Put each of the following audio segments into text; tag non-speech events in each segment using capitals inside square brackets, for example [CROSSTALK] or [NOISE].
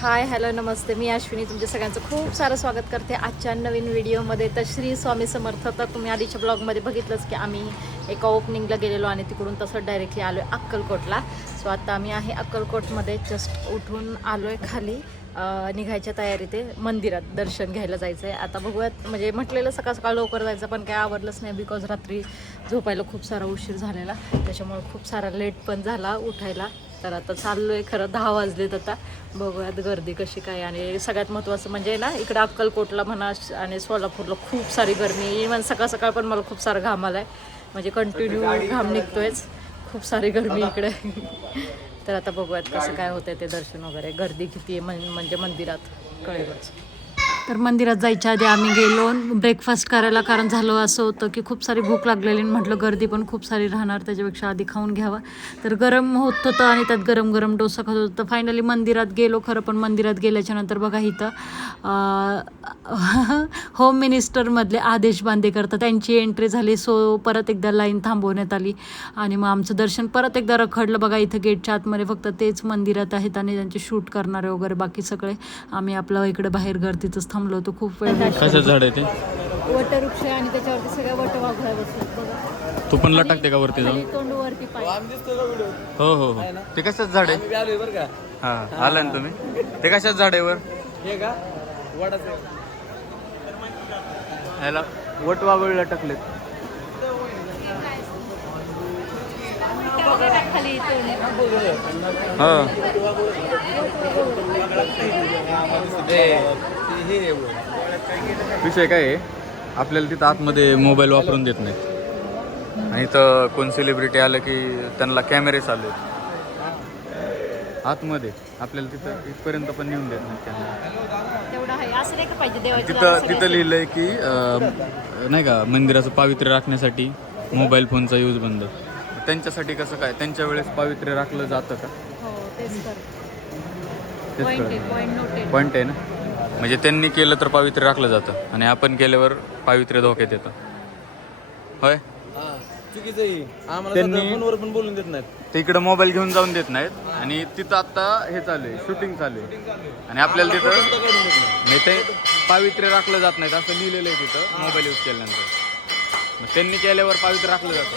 Hi hello नमस्ते. मी अश्विनी. तुमच्या सगळ्यांचं खूप सारं स्वागत करते आजच्या नवीन व्हिडिओमध्ये. तर श्री स्वामी समर्थ तर तुम्ही आधीच्या ब्लॉगमध्ये बघितलंच की आम्ही एका ओपनिंगला गेलेलो आणि तिकडून तसं डायरेक्टली आलो आहे अक्कलकोटला. सो आता आम्ही आहे अक्कलकोटमध्ये. जस्ट उठून आलो आहे खाली निघायच्या तयारीत आहे. मंदिरात दर्शन घ्यायला जायचं आहे आता बघूयात. म्हणजे म्हटलेलं सकाळ सकाळ लवकर जायचं पण काय आवडलंच नाही बिकॉज रात्री झोपायला खूप सारा उशीर झालेला. त्याच्यामुळे खूप सारा लेट पण झाला उठायला. तर आता चाललो आहे खरं दहा वाजलेत आता. बघूयात गर्दी कशी काय आणि सगळ्यात महत्त्वाचं म्हणजे ना इकडं अक्कलकोटला म्हणा आणि सोलापूरला खूप सारी गर्मी. इव्हन सकाळ सकाळ पण मला खूप सारा घाम आला आहे म्हणजे कंटिन्यू घाम निघतोयच. खूप सारी गर्मी इकडे. तर आता बघूयात कसं काय होतंय ते दर्शन वगैरे. गर्दी किती आहे म्हणजे मंदिरात. कळेलच. तर मंदिरात जायच्या आधी आम्ही गेलो. ब्रेकफास्ट करायला कारण झालं असं होतं की खूप सारी भूक लागलेली आणि म्हटलं गर्दी पण खूप सारी राहणार त्याच्यापेक्षा आधी खाऊन घ्यावा. तर गरम होत होतं आणि त्यात गरम गरम डोसा खात होतं. तर फायनली मंदिरात गेलो खरं पण मंदिरात गेल्याच्यानंतर बघा इथं होम मिनिस्टरमधले [LAUGHS] आदेश बांदेकर तर त्यांची एंट्री झाली सो परत एकदा लाईन थांबवण्यात आली. आणि मग आमचं दर्शन परत एकदा रखडलं. बघा इथं गेटच्या आतमध्ये फक्त तेच मंदिरात आहेत आणि त्यांचे शूट करणारे वगैरे बाकी सगळे. आम्ही आपलं इकडे बाहेर गर्दीतच थांबलो होतो खूप वेळ कशाचं झाड आहे ते? वटवृक्ष आहे आणि त्याच्यावरती सगळ्या वट वाघळ्या बसतात बघा. तू पण लटकते का वरती जाऊन? खाली तोंड वरती पाय. हो हो हो ते कशाच झाड आहे? हा आलं ना तुम्ही. ते कशाच झाड आहे वर? ह्याला वट वागळ लटकलेत. खाली हा. विषय काय आहे? आपल्याला तिथं आतमध्ये मोबाईल वापरून देत नाहीत. आणि इथं कोण सेलिब्रिटी आलं की त्यांना कॅमेरे चालू आहेत. आतमध्ये. आपल्याला तिथं इथपर्यंत पण नेऊन देत नाहीत त्यांना नाही का पाहिजे देवाची तिथं तिथं लिहिलंय की नाही का मंदिराचं पावित्र्य राखण्यासाठी मोबाईल फोनचा यूज बंद. त्यांच्यासाठी कसं काय? त्यांच्या वेळेस पावित्र्य राखलं जातं का? हो तेच तर. तेच पॉईंट आहे कळलं. पॉईंट नोट आहे. पॉईंट आहे ना? म्हणजे त्यांनी केलं तर पावित्र्य राखलं जातं आणि आपण केल्यावर पावित्र्य धोक्यात येतं. होय? चुकीचं आहे. आम्हाला त्यांनी- सध्या फोनवर पण बोलून देत नाहीत. ते इकडं मोबाईल घेऊन जाऊन देत नाहीत आणि तिथं आता हे चालू आहे शूटिंग चालू आहे. आणि आपल्याला तिथं काढून देत नाही नाही ते पावित्र्य राखलं जात नाहीत असं लिहिलेलं आहे तिथं मोबाईल यूज केल्यानंतर. मग त्यांनी केल्यावर पावित्र्य राखलं जातं.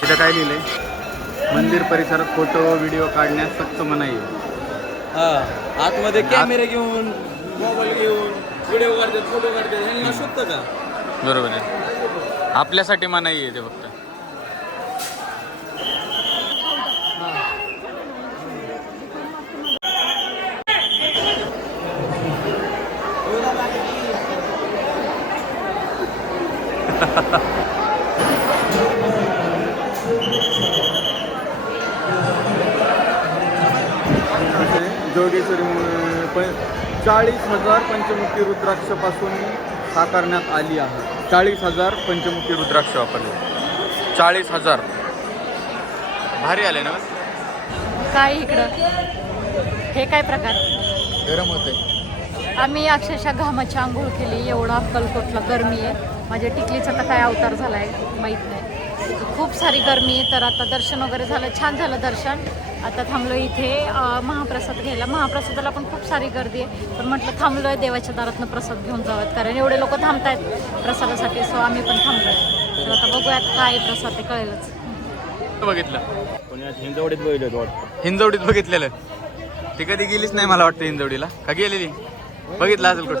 तिथं काय लिहिलंय? मंदिर परिसरात फोटो व्हिडिओ काढण्यास सक्त मनाई आहे. हा आतमध्ये कॅमेरे घेऊन मोबाईल घेऊन व्हिडिओ काढतात फोटो काढतात ह्यांना शोधतं का? बरोबर आहे. आपल्यासाठी मनाई आहे ते फक्त. जोगेश्वरी चाळीस हजार पंचमुखी रुद्राक्षपासून साकारण्यात आली आहे. चाळीस हजार पंचमुखी रुद्राक्ष वापरले. चाळीस हजार. भारी आले ना? काय इकडं? हे काय प्रकार? गरम होते आम्ही अक्षरशः घामाची आंघोळ केली एवढा अक्कलकोटला गरमी आहे. माझ्या टिकलीचा तर काय अवतार झाला आहे माहीत नाही. खूप सारी गरमी आहे तर आता दर्शन वगैरे झालं छान झालं दर्शन. आता थांबलो इथे महाप्रसाद घ्यायला. महाप्रसादाला पण खूप सारी गर्दी आहे. पण म्हटलं थांबलो आहे देवाच्या दारातनं प्रसाद घेऊन जाव्यात कारण एवढे लोक थांबत आहेत प्रसादासाठी सो आम्ही पण थांबलो आहे तर आता बघूयात काय प्रसाद ते कळेलच. बघितलं. पुण्यात हिंजवडीत बघितलं वाटतं. हिंजवडीत बघितलेलं. ती कधी गेलीच नाही मला वाटतं हिंजवडीला. का गेलेली? बघितलं असेल कुठं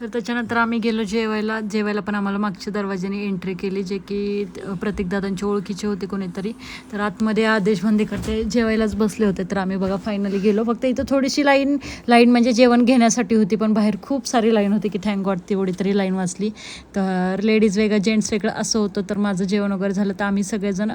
तर त्याच्यानंतर आम्ही गेलो जेवायला. जेवायला पण आम्हाला मागच्या दरवाज्याने एंट्री केली जे की प्रतीकदादांची ओळखीचे होते कोणीतरी. तर आतमध्ये आदेश बंदेकर जेवायलाच बसले होते. तर आम्ही बघा फायनली गेलो. फक्त इथं थोडीशी लाईन लाईन म्हणजे जेवण घेण्यासाठी होती पण बाहेर खूप सारी लाईन होती की थँक गॉड तेवढी तरी लाईन वाचली. तर लेडीज वेगळं जेंट्स वेगळं असं होतं. तर माझं जेवण वगैरे झालं तर आम्ही सगळेजण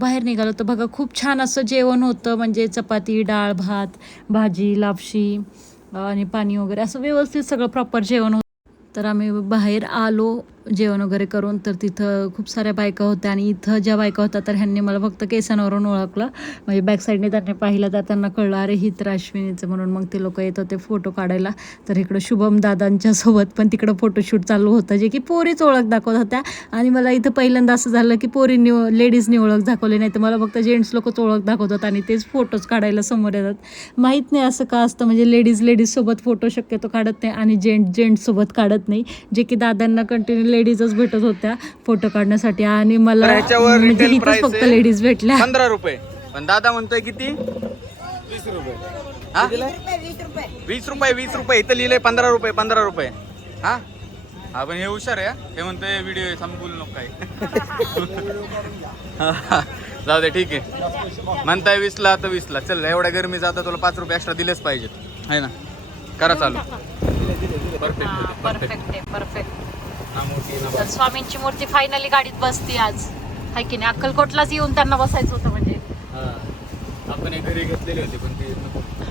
बाहेर निघालो. तर बघा खूप छान असं जेवण होतं. म्हणजे चपाती डाळ भात भाजी लापशी. आणि पाणी वगैरे असं व्यवस्थित सगळं प्रॉपर जेवण होतं. तर आम्ही बाहेर आलो. जेवण वगैरे करून तर तिथं खूप साऱ्या बायका होत्या आणि इथं ज्या बायका होत्या तर ह्यांनी मला फक्त केसांवरून ओळखलं. म्हणजे बॅक साईडने त्यांनी पाहिलं तर त्यांना कळलं अरे ही तर अश्विनीचं. म्हणून मग ते लोक येत होते फोटो काढायला. तर इकडं शुभम दादांच्या सोबत पण तिकडं फोटोशूट चालू होतं जे की पोरीच ओळख दाखवत होत्या. आणि मला इथं पहिल्यांदा असं झालं की पोरींनी लेडीजनी ओळख दाखवली नाही तर मला फक्त जेंट्स लोकच ओळख दाखवतात आणि तेच फोटोज काढायला समोर येतात. माहीत नाही असं का असतं म्हणजे लेडीज लेडीजसोबत फोटो शक्यतो काढत नाही आणि जेंट जेंट्ससोबत काढत नाही जे की दादांना कंटिन्यू लेडीजच भेटत होत्या फोटो काढण्यासाठी. आणि मला म्हणजे इथंच फक्त लेडीज भेटल्या. पंधरा रुपये. पण दादा म्हणतोय किती? वीस रुपये. हा? वीस रुपये वीस रुपये. इथं लिहिलंय पंधरा रुपये पंधरा रुपये. हा? हा पण हे हुशार आहे हा. म्हणतोय व्हिडिओ संपवू नको काय जाऊ दे ठीक आहे. म्हणताय वीसला तर वीसला. चल एवढ्या गरमी जाता तुला पाच रुपये एक्स्ट्रा दिलेच पाहिजेत. आहे ना? करा चालू. परफेक्ट परफेक्ट आहे परफेक्ट तर स्वामींची मूर्ती फायनली गाडीत बसती आज. हाय की नाही? अक्कलकोटलाच येऊन त्यांना बसायचं होतं म्हणजे. आपण घरी घेतलेली होती पण ती.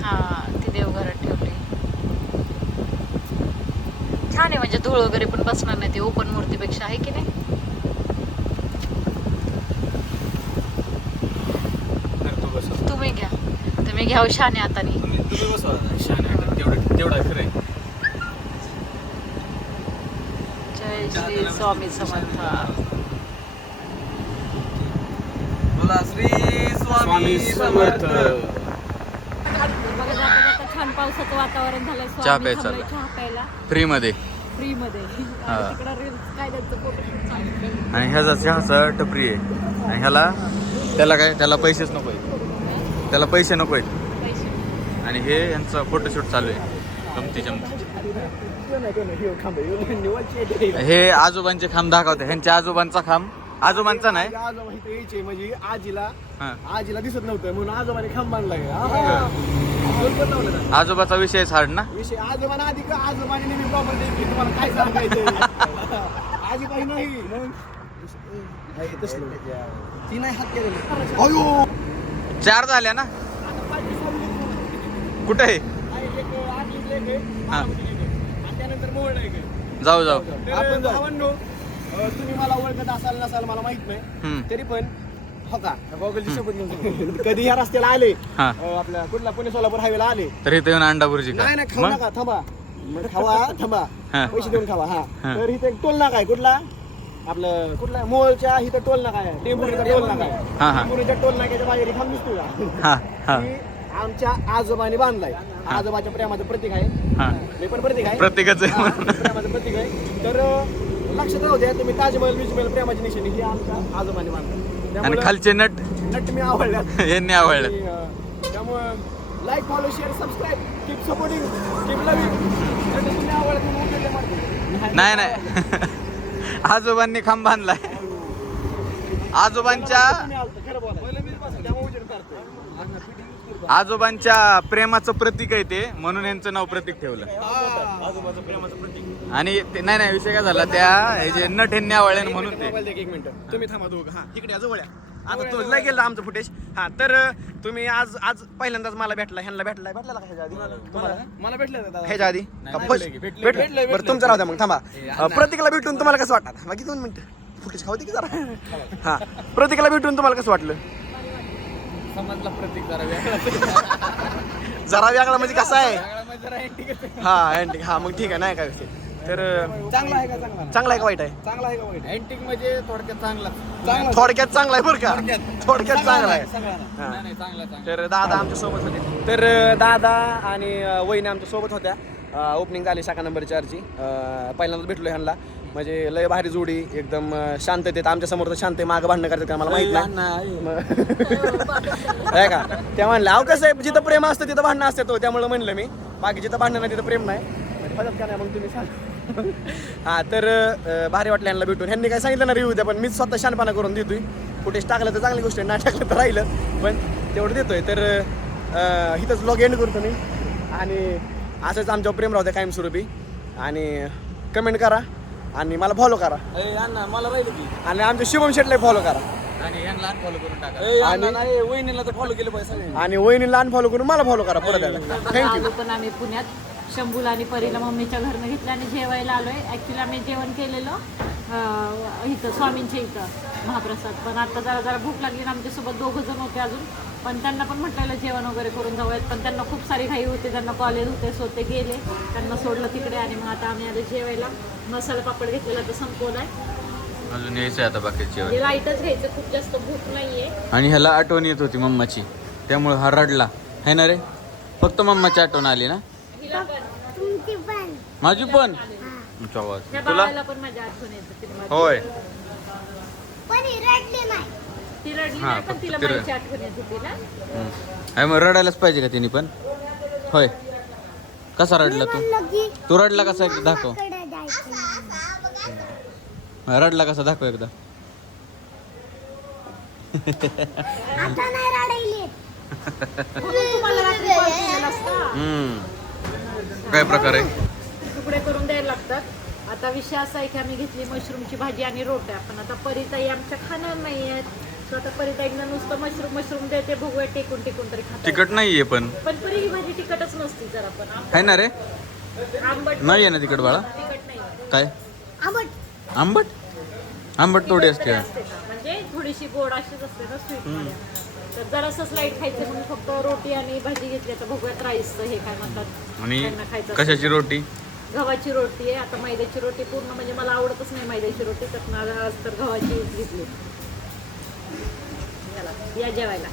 हा ती देवघरात ठेवली. छान आहे म्हणजे धूळ वगैरे पण बसणार नाही ते ओपन मूर्तीपेक्षा आहे की नाही? तर तू बस. तुम्ही घ्या. तुम्ही घ्या शाने छान आहे तेवढं तेवढं खरं आहे जय श्री स्वामी समर्थ. बोला श्री स्वामी समर्थ. बघा जाता जाता छान पावसाचं वातावरण झालंय. चहा स्वामी प्यायचा. चहा प्यायला. फ्री मध्ये फ्री मध्ये हा. आणि तिकडं रील्स काय त्यांचं फोटो चालू आणि ह्याचा चहाचा टपरी आहे. आणि ह्याला त्याला काय त्याला पैसेच नको आहेत. त्याला पैसे नको आहेत. पैसे. आणि हे यांचं फोटोशूट चालू आहे. गमती जमती हे आजोबांचे खांब दाखवते ह्यांच्या आजोबांचा खांब आजोबांचा नाही आजोबा यायचे म्हणजे आजीला हा. आजीला दिसत नव्हतं म्हणून आजोबाने खांब बांधला. आजोबाचा विषयच हार्ड ना विषय आजोबाने आधी का आजोबाने नेहमी प्रॉपर्टी तुम्हाला काय सांगायचं आजी काही नाही मग हे. ती नाही हात केलेलं अयो चार झाल्या ना कुठे आहे जाऊ जाऊ. तर भावांनो, तुम्ही मला ओळखत असाल नसाल मला माहीत नाही. तरी पण हो का? [LAUGHS] गॉगलची शपथ घेऊन सांगतो. [LAUGHS] कधी ह्या रस्त्याला आले? हा. आपल्या कुठला पुणे सोलापूर हायवेला आले? तर इथं येऊन अंडा भुर्जी का? नाही नाही खाऊ नका थांबा. खावा थांबा. हा. पैसे देऊन खावा हा. हा. तर इथे एक टोल नाका आहे कुठला? आपलं कुठला मोळच्या इथं टोल नाका आहे. टेंभुरीचा टोल नाका आहे. हा, हा. टेंभुरीच्या टोल नाक्याच्या बाहेर दिसतो हा हा. की आमच्या आजोबाने बांधलाय. आजोबाच्या प्रेमाचं प्रतीक आहे. हा. मी पण प्रतीक आहे. प्रत्येकाचं हा. प्रेमाचं प्रतीक आहे. तर अं, लक्षात राहू द्या तुम्ही ताजमहल बिजमहल प्रेमाची निशाणी ही आमच्या आजोबाने बांधलाय आणि त्यामुळं खालचे नट? नट मी आवडल्यात. [LAUGHS] यांनी आवडलं आणि, अं, त्यामुळं like follow share subscribe keep supporting keep loving तुम्ही आवडत म्हणून उचलले मारते. नाही नाही. [LAUGHS] आजोबांनी खांब बांधलाय. आजोबांच्या तुम्ही आलतं, खरं बोला. आजोबांच्या प्रेमाचं प्रतीक आहे ते म्हणून यांचं नाव प्रतीक ठेवलं. आजोबाचं प्रेमाचं प्रतीक आणि ते नाही नाही विषय काय झाला त्या हे जे नट ना म्हणून ते. मोबाईल द्या की एक मिनिट. तुम्ही थांबा दोघं. हा तिकडे जवळ. आता तो लय गेलं आमचं फुटेज हा तर अं, तुम्ही आज आज पहिल्यांदाच मला भेटला ह्यांना भेटला भेटला का ह्याच्या आधी? तुम्हाला? मला भेटलं ह्याच्या आधी? का first? भेटलं बरं तुमचं राहू द्या मग थांबा. अं, प्रतीकला भेटून तुम्हाला कसं वाटतं बाकी दोन मिनिटं? फुटेज खाऊ दे की जरा. [LAUGHS] हा प्रतीकला भेटून तुम्हाला कसं वाटलं? समजला प्रतीक जरा वेगळा. जरा वेगळा म्हणजे कसा आहे? म्हणजे. हा अँटिक हा मग ठीक आहे नाही काय तर चांगला आहे का चांगला? चांगला आहे का वाईट आहे? चांगला आहे का वाईट? अँटिक म्हणजे थोडक्यात चांगला चांगला. थोडक्यात चांगला आहे बरं का? थोडक्यात. चांगला आहे चांगला. नाही नाही चांगला चांगला. तर दादा आमच्यासोबत होते. तर दादा आणि वहिनी आमच्यासोबत होत्या. ओपनिंग झाली शाखा नंबर चारची पहिल्यांदाच भेटलो ह्यांना. म्हणजे लय भारी जोडी एकदम अं, शांततेत आमच्यासमोर तर शांत आहे मागं भांडणं करतात का? मला माहीत नाही. [LAUGHS] का? त्या म्हणलं अहो कसं आहे जिथं प्रेम असतं तिथं भांडणं असतं. तो त्यामुळे म्हणलं मी बाकी जिथं भांडणं नाही तिथं प्रेम नाही. का नाही मग तुम्ही सांग. [LAUGHS] हा तर भारी वाटलं यांना भेटून. ह्यांनी काय सांगितलं ना रिव्ह्यू द्या पण मी स्वतः शानपणा करून देतोय. फुटेज टाकलं तर चांगली गोष्ट आहे नाही टाकलं तर राहिलं. पण तेवढं देतोय. तर इथंच ब्लॉग एंड करतो मी. आणि असंच आमच्यावर प्रेम राहू द्या कायमस्वरूपी आणि कमेंट करा आणि मला फॉलो करा. ए, अण्णा मला राहिलं की. आणि आमच्या शुभम शेटला फॉलो करा. आणि यांना फॉलो करून टाका. ए, अण्णा आणि- नाही वहिनीला तर फॉलो केलं पाहिजे. सगळ्यांनी. आणि वहिनी लहान फॉलो करून मला फॉलो करा परत थँक्यू पण आम्ही पुण्यात. शंभूला आणि परीला मम्मीच्या घरनं घेतलं आणि जेवायला आलोय. ॲक्च्युली आम्ही जेवण केलेलं इथं स्वामींच्या इथं महाप्रसाद. पण आता जरा जरा भूक लागली ना आमच्यासोबत दोघं जण होते अजून. पण त्यांना पण म्हटलेलं जेवण वगैरे करून जाऊयात. पण त्यांना खूप सारी घाई होते त्यांना कॉलेज होते सो ते गेले. त्यांना सोडलं तिकडे आणि मग आता आम्ही आलो जेवायला. मसाला पापड घेतलेला तर संपवलाय. अजून यायचं आहे आता बाकीच्या जेवण. लाईटच घ्यायचं खूप जास्त भूक नाहीये. आणि ह्याला आठवण येत होती मम्माची. त्यामुळे हा रडला. है ना रे? फक्त मम्माची आठवण आली ना? तुमची पण. माझी पण? तुमच्या आवाज. त्या तुला? बाळाला पण माझ्या आठवण येते ती माझी. होय. पण ही रडली नाही. ती रडली हा, नाही पण फक्त तिला ती रड- माझी आठवण येत होती ना हम्म. अरे मग रडायलाच पाहिजे का तिने पण? होय. कसा रडला तू? म्हणलं की तू रडला कसा एकदा दाखव. जायचं रडला कसा दाखव एकदा. आता नाही रडायली. म्हणून [LAUGHS] तुम्हाला रात्री call केलेला असता. हम्म काय प्रकार आहे? तुकडे करून द्यायला लागतात. आता विषय असा आहे की आम्ही घेतली मशरूमची भाजी आणि रोट्या पण आता परिताई आमच्या खाणार नाही आहेत. सो आता परिताईंना नुसतं मशरूम मशरूम देते बघूया टेकून टेकून तरी खातात. तिकट नाहीये पण. पण परी ही भाजी तिखटच नसती जरा पण. आहे ना रे? आंबट नाही आहे ना तिकट बाळा. तिखट नाही काय? आंबट. आंबट? आंबट थोडी असते. असते. म्हणजे थोडीशी गोड अशीच असते ना स्वीट तर जरासं स्लाईट खायचं म्हणून फक्त रोटी आणि भाजी घेतली. आता बघूयात राईसचं हे काय म्हणतात. आणि त्यांना खायचं कशाची रोटी? गव्हाची रोटी आहे. आता मैद्याची रोटी पूर्ण म्हणजे मला आवडतच नाही मैद्याची रोटी. तर आज तर गव्हाची घेतली. या जेवायला.